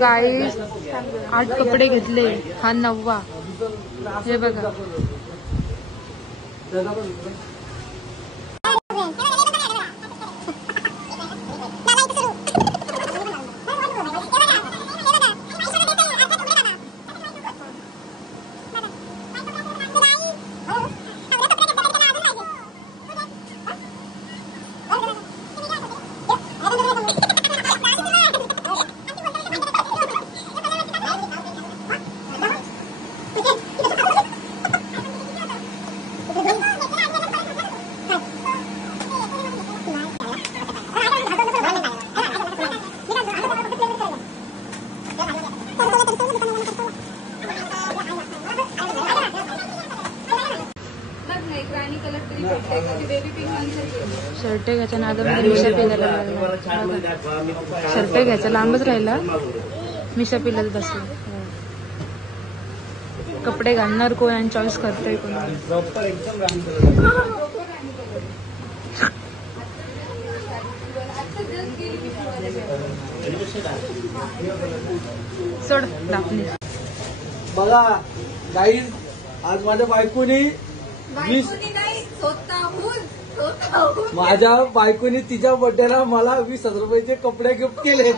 गाईस 8 कपडे घेतले, हा 9वा. हे बघा शर्ट घ्यायच्या नादामध्ये मिशा पिलायला लागला. शर्ट घ्यायचा लांबच राहिला, मिशा पिलाच बसला. कपडे घालणार कोण आणि चॉईस करतोय कोण. सोड दाखवली बघा गाईज, आज माझ्या बायकोनी माझ्या बायकोनी तिच्या बर्थडेला मला 20,000 रुपयाचे कपडे गिफ्ट केले.